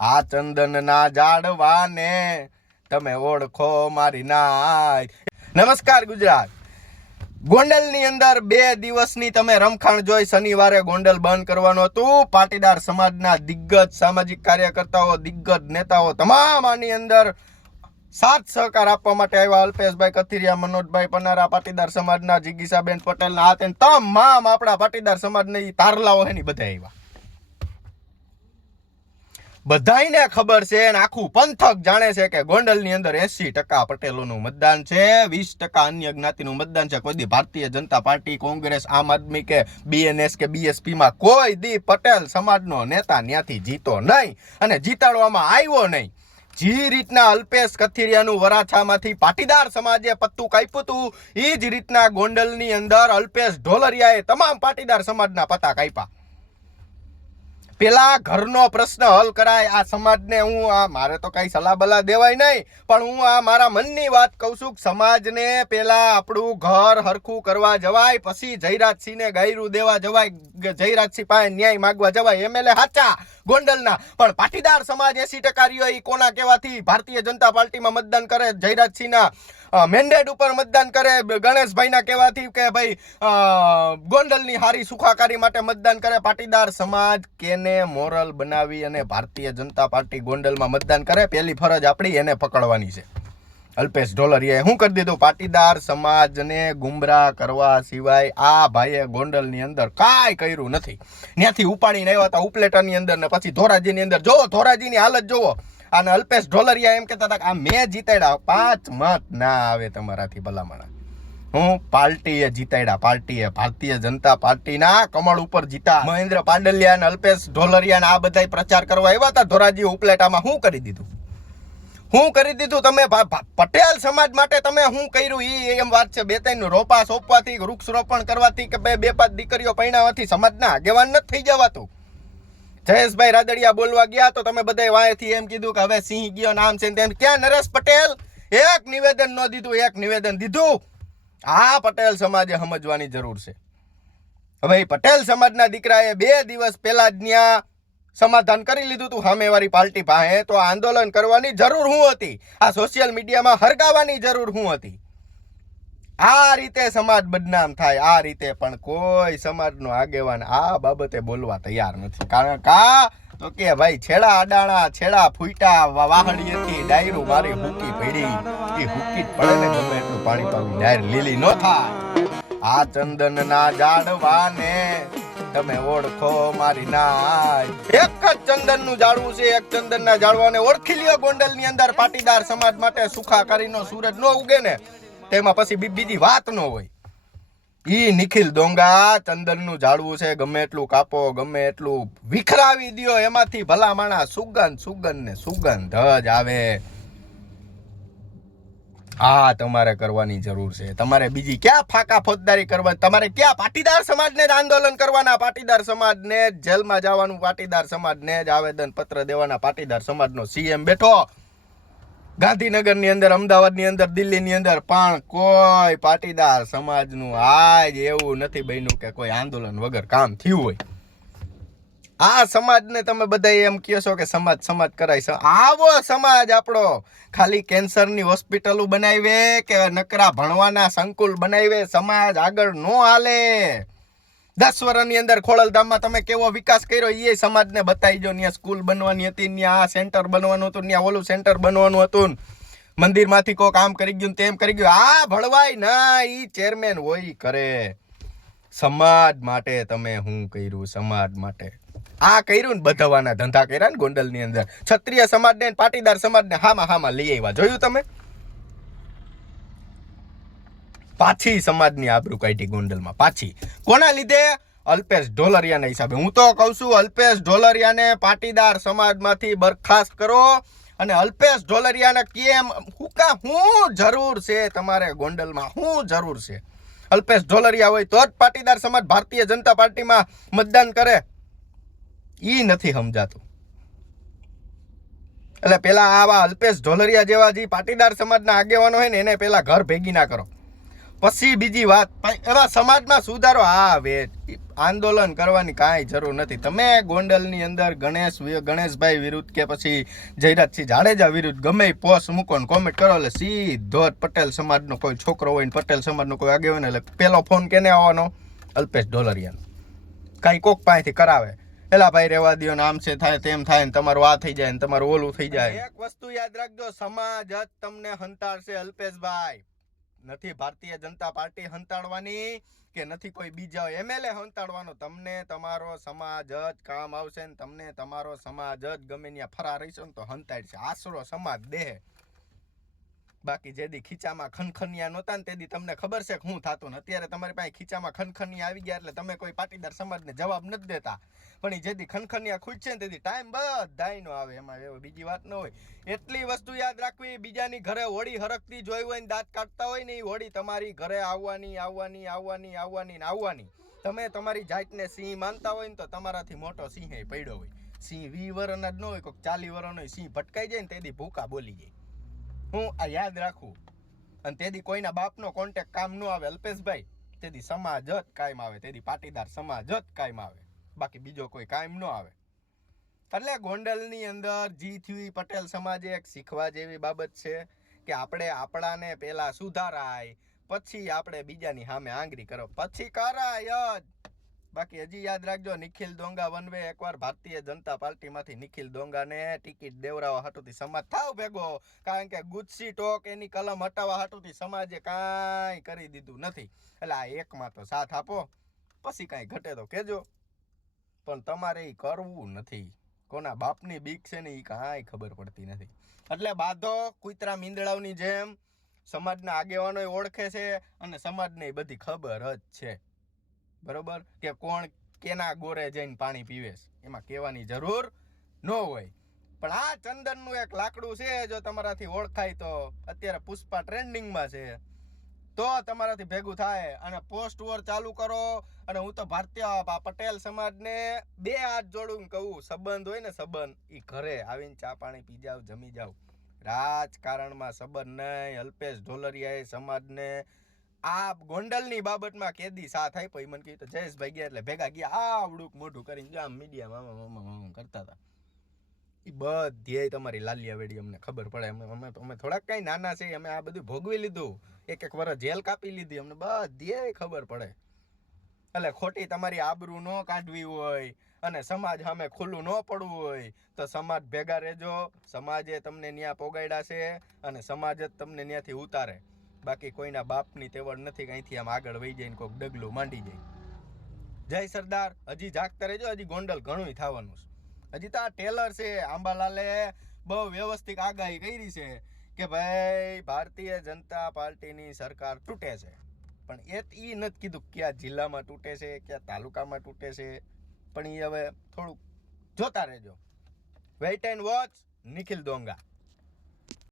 આ ચંદનના ઝાડવાને તમે ઓળખો મારી નાય. નમસ્કાર ગુજરાત. ગોંડલની અંદર બે દિવસની તમે રમખાણ જોઈ શનિવારે ગોંડલ બંધ કરવાનું હતું. પાટીદાર સમાજના દિગ્ગજ સામાજિક કાર્યકર્તાઓ, દિગ્ગજ નેતાઓ તમામ આની અંદર સાથ સહકાર આપવા માટે આવ્યા. અલ્પેશભાઈ કથિરિયા, મનોજભાઈ પનારા, પાટીદાર સમાજના જિગીસાબેન પટેલના હાથે તમામ આપણા પાટીદાર સમાજની તારલાઓ એની બધા આવ્યા. બધાયને ખબર છે અને આખું પંથક જાણે છે કે ગોંડલની અંદર એસી ટકા પટેલોનું મતદાન છે, વીસ ટકા અન્ય જ્ઞાતિનું મતદાન છે. કોઈ દી ભારતીય જનતા પાર્ટી, કોંગ્રેસ, આમ આદમી કે બીએનએસ કે બીએસપી માં કોઈ દી પટેલ સમાજનો નેતા ત્યાંથી જીતો નહીં અને જીતાડવામાં આવ્યો નહીં. જે રીતના અલ્પેશ કથિરિયાનું વરાછામાંથી પાટીદાર સમાજે પત્તું કાપ્યું હતું એ જ રીતના ગોંડલની અંદર અલ્પેશ ઢોલરિયાએ તમામ પાટીદાર સમાજના પત્તા કાપ્યા. પેલા ઘરનો પ્રશ્ન હલ કરાય આ સમાજને. હું આ, મારે તો કઈ સલાહ બલા દેવાય નહીં, પણ હું આ મારા મનની વાત કહું છું સમાજને પેલા આપણું ઘર હરખું કરવા જવાય, પછી જયરાજસિંહને ગાયરું દેવા જવાય જયરાજસિંહ પાસે ન્યાય માગવા જવાય. એમએલએ હાચા ગોંડલના. પણ પાટીદાર સમાજ એસી ટકા રહ્યો એ કોના કહેવાથી? ભારતીય જનતા પાર્ટીમાં મતદાન કરે જયરાજસિંહના. મેન્ડેટ ઉપર મતદાન કરે, ગણેશભાઈના કહેવાથી કે ભાઈ ગોંડલની હારી સુખાકારી માટે મતદાન કરે, પાટીદાર સમાજ કેને મોરલ બનાવી અને ભારતીય જનતા પાર્ટી ગોંડલમાં મતદાન કરે, પહેલી ફરજ આપણી એને પકડવાની છે. અલ્પેશ ઢોલરિયાએ શું કરી દીધું, પાટીદાર સમાજને ગુમરાહ કરવા સિવાય આ ભાઈએ ગોંડલની અંદર કાંઈ કર્યું નથી. ત્યાંથી ઉપાડીને આવ્યા હતા ઉપલેટાની અંદર ને પછી ધોરાજીની અંદર. જોવો ધોરાજીની હાલત જોવો અને અલ્પેશ ઢોલરિયા એમ કહેતા હતા કે આ મેં જીતાડ્યા પાંચ મત ના આવે તમારાથી ભલામણા. હું પાર્ટીએ જીતાડ્યા પાર્ટીએ ભારતીય જનતા પાર્ટીના કમળ ઉપર જીતા. મહેન્દ્ર પાંડલિયા અને અલ્પેશ ઢોલરિયા આ બધાય પ્રચાર કરવા આવ્યા હતા. ધોરાજી ઉપલેટામાં શું કરી દીધું? હું કરી દીધું? તમે પટેલ સમાજ માટે તમે શું કર્યું? એ એમ વાત છે. બે ત્રણ રોપા સોંપવાથી, વૃક્ષ રોપણ કરવાથી કે બે બે, પાંચ દીકરીઓ પૈણાવાથી સમાજના આગેવાન નથી થઈ જવાતું. જયેશભાઈ રાદડિયા બોલવા ગયા તો તમે બધા વાંયથી એમ કીધું કે હવે સિંહ ગયો નામ છે તેમ. ક્યાં નરેશ પટેલ? એક નિવેદન ન દીધું, એક નિવેદન દીધું. આ પટેલ સમાજે સમજવાની જરૂર છે. હવે પટેલ સમાજના દીકરાએ બે દિવસ પહેલા જ ત્યાં સમાધાન કરી લીધું તું સામેવાળી પાર્ટી પાસે. તો આંદોલન કરવાની જરૂર હું હતી. આ સોશિયલ મીડિયામાં હરગાવાની જરૂર હું હતી. આ રીતે સમાજ બદનામ થાય, આ રીતે પણ કોઈ સમાજનો આગેવાન આ બાબતે બોલવા તૈયાર નથી. કારણ કા તો કે ભાઈ, છેડા અડાણા, છેડા ફૂટા વાહડીએથી ડાયરું મારી હુકી પડી એ હુકી પડે ને ગમે એટલું પાણી પાવી. ડાયર લીલી નો થાય. આ ચંદનના ઝાડવાને તમે ઓળખો મારી નાય. એક જ ચંદનનું ઝાડવું છે, એક ચંદનના ઝાડવાને ઓળખી લ્યો ગોંડલની અંદર પાટીદાર સમાજ માટે સુખા કરીનો સૂરજ નો ઉગે ને. તેમાં પછી બીજી વાત ન હોય. ઈ નિખિલ ડોંગા ચંદનનું ઝાડવું છે, ગમે એટલું કાપો, ગમે એટલું વિખરાવી દો એમાંથી ભલા માણા સુગંધ સુગંધ ને સુગંધ જ આવે. આ તમારે કરવાની જરૂર છે. તમારે બીજી ક્યાં ફાકા ફોજદારી કરવાની તમારે ક્યાં પાટીદાર સમાજને જ આંદોલન કરવાના? પાટીદાર સમાજને જેલમાં જવાનું, પાટીદાર સમાજને જ આવેદન પત્ર દેવાના? પાટીદાર સમાજનો સીએમ બેઠો. ગાંધીનગરની અંદર, અમદાવાદની અંદર, દિલ્હીની અંદર પણ કોઈ પાટીદાર સમાજનું આજ એવું નથી બન્યું કે કોઈ આંદોલન વગર કામ થયું હોય. આ સમાજને તમે બધા એમ કહો છો કે સમાજ સમાજ કરાય છે. આવો સમાજ આપણો ખાલી કેન્સરની હોસ્પિટલો બનાવે કે નકરા ભણવાના સંકુલ બનાવે, સમાજ આગળ નો હાલે. દસ વર્ષની અંદર ખોડલધામમાં તમે કેવો વિકાસ કર્યો એ સમાજને બતાવી જો ત્યાં સ્કૂલ બનવાની હતી ત્યાં આ સેન્ટર બનવાનું હતું ત્યાં ઓલું સેન્ટર બનવાનું હતું. મંદિરમાંથી કોઈ કામ કરી ગયું તેમ કરી ગયું. આ ભળવાય ના એ ચેરમેન હોય કરે. સમાજ માટે તમે હું કર્યું, સમાજ માટે. આ કર્યું ને બધવાના ધંધા કર્યા ને ગોંડલની અંદર. ક્ષત્રિય સમાજને પાટીદાર સમાજને હામાં હામાં લઈ આવ્યા. જોયું તમે? પાછી સમાજની આબરૂ કાઢી ગોંડલમાં, પાછી. કોના લીધે? અલ્પેશ ઢોલરિયાના હિસાબે. હું તો કહું છું, અલ્પેશ ઢોલરિયાને પાટીદાર સમાજમાંથી બરખાસ્ત કરો અને અલ્પેશ ઢોલરિયાને કેમ હુકા હું જરૂર છે તમારે ગોંડલમાં, હું જરૂર છે. અલ્પેશ ઢોલરિયા હોય તો જ પાટીદાર સમાજ ભારતીય જનતા પાર્ટીમાં મતદાન કરે. ઈ નથી સમજાતું. એટલે પેલા આવા અલ્પેશ ઢોલરિયા જેવા જે પાટીદાર સમાજના આગેવાનો હોય ને, એને પેલા ઘર ભેગી ના કરો. પછી બીજી વાત એમાં એવા સમાજમાં સુધારો આવે. આંદોલન કરવાની કાંઈ જરૂર નથી. તમે ગોંડલની અંદર ગણેશ ગણેશભાઈ વિરુદ્ધ કે પછી જયરાજસિંહ જાડેજા વિરુદ્ધ ગમે પોસ્ટ મૂકો ને કોમેન્ટ કરો એટલે સીધો જ પટેલ સમાજનો કોઈ છોકરો હોય ને પટેલ સમાજનો કોઈ આગે હોય ને એટલે પેલો ફોન કેને આવવાનો? અલ્પેશ ડોલરિયાનો કાંઈ કોક પાસેથી કરાવે. પેલા ભાઈ રેવા દો ને આમ છે થાય તેમ થાય ને તમારું આ થઈ જાય ને તમારું ઓલું થઈ જાય. એક વસ્તુ યાદ રાખજો સમાજ જ તમને હંતાડશે અલ્પેશભાઈ. નથી ભારતીય જનતા પાર્ટી હંતાડવાની કે નથી કોઈ બીજા એમએલએ હંતાડવાનો તમને તમારો સમાજ જ કામ આવશે ને તમને તમારો સમાજ જ ગમે ત્યાં ફરા રહીશો ને તો હંતાડશે આશરો સમાજ દેહ. બાકી જેદી ખીચામાં ખનખનિયા નહોતા ને તેદી તમને ખબર છે કે હું થતું ને અત્યારે તમારી પાસે ખીચામાં ખનખનિયા આવી ગયા એટલે તમે કોઈ પાટીદાર સમાજને જવાબ નથી દેતા. પણ એ જે દી ખનખનિયા ખૂજશે ને તેથી ટાઈમ બધાય નો આવે, એમાં એવો બીજી વાત ન હોય. એટલી વસ્તુ યાદ રાખવી, બીજાની ઘરે હોળી હરકતી જોઈ હોય ને દાંત કાઢતા હોય ને એ હોળી તમારી ઘરે આવવાની આવવાની આવવાની આવવાની ને આવવાની. તમે તમારી જાતને સિંહ માનતા હોય ને તો તમારાથી મોટો સિંહ પડ્યો હોય. સિંહ વી વરના જ ન હોય, કોઈક ચાલી વરનો સિંહ ભટકાઈ જાય ને તેથી ભૂકા બોલી જાય. હું આ યાદ રાખું. અને તેથી કોઈના બાપનો કોન્ટેક કામ ન આવે, અલ્પેશભાઈ. તેથી સમાજ જ કાયમ આવે તેથી પાટીદાર સમાજ જ કાયમ આવે. બાકી બીજો કોઈ કાયમ ન આવે. એટલે ગોંડલની અંદર જી થયું પટેલ સમાજે એક શીખવા જેવી બાબત છે કે આપણે આપણાને પહેલાં સુધારાય, પછી આપણે બીજાની સામે આંગળી કરો, પછી કરાય જ. બાકી હજી યાદ રાખજો, નિખિલ દોંગા વનવે એકવાર ભારતીય જનતા પાર્ટીમાંથી નિખિલ દોંગાને ટિકિટ દેવડાવવા હાટુથી સમાજ થાવ ભેગો. કારણ કે ગુજસી ટોક એની કલમ હટાવવા હાટુથી સમાજે કાંઈ કરી દીધું નથી. એટલે આ એકમાં તો સાથ આપો, પછી કાંઈ ઘટે તો કહેજો. પણ તમારે એ કરવું નથી. કોના બાપની બીક છે ને એ કાંઈ ખબર પડતી નથી. એટલે બાધો કુતરા મીંદડાઓની જેમ સમાજના આગેવાનો ઓળખે છે અને સમાજને એ બધી ખબર જ છે. બરોબર? કે કોણ કેના ગોરે જઈને પાણી પીવે એમાં કહેવાની જરૂર ન હોય. પણ આ ચંદનનું એક લાકડું છે, જો તમારાથી ઓળખાય તો. અત્યારે પુષ્પા ટ્રેન્ડિંગમાં છે. તો તમારાથી ભેગું થાય. અને પોસ્ટ વોર ચાલુ કરો. અને હું તો ભારતીય પટેલ સમાજને બે હાથ જોડું કહું, સંબંધ હોય ને સંબંધ એ ઘરે આવીને ચા પાણી પી જાવ, જમી જાવ. રાજકારણમાં સંબંધ નહીં. અલ્પેશ ઢોલરિયાએ સમાજને આ ગોંડલની બાબતમાં કેદી સાથ આપ્યો? ઈ મને કહ્યું તો જયેશભાઈ ગયા એટલે ભેગા ગયા. આવડુંક મોઢું કરીને આમ આમ કરતા હતા. એ બધીય તમારી લાલિયા વેડી અમને ખબર પડે. અમે અમે અમે થોડાક કઈ નાના છે અમે આ બધું ભોગવી લીધું. એક એક વર્ષ જેલ કાપી લીધી. અમને બધીય ખબર પડે. એટલે ખોટી તમારી આબરૂ ન કાઢવી હોય અને સમાજ સામે ખુલ્લું ન પડવું હોય, તો સમાજ ભેગા રહેજો. સમાજે તમને ન્યા પોગાડ્યા છે અને સમાજ જ તમને ન્યાથી ઉતારે. બાકી કોઈના બાપની તેવડ નથી કે અહીંથી આમ આગળ વહી જાય ને કોઈક ડગલું માંડી જાય. જય સરદાર. હજી જાગતા રહેજો, હજી ગોંડલ ઘણું થવાનું છે. હજી તો આ ટેલર છે, આંબાલાલે બહુ વ્યવસ્થિત આગાહી કરી છે કે ભાઈ, ભારતીય જનતા પાર્ટીની સરકાર તૂટે છે. પણ એ એ નથી કીધું કયા જિલ્લામાં તૂટે છે કયા તાલુકામાં તૂટે છે. પણ એ હવે થોડુંક જોતા રહેજો. Wait and watch Nikhil Donga.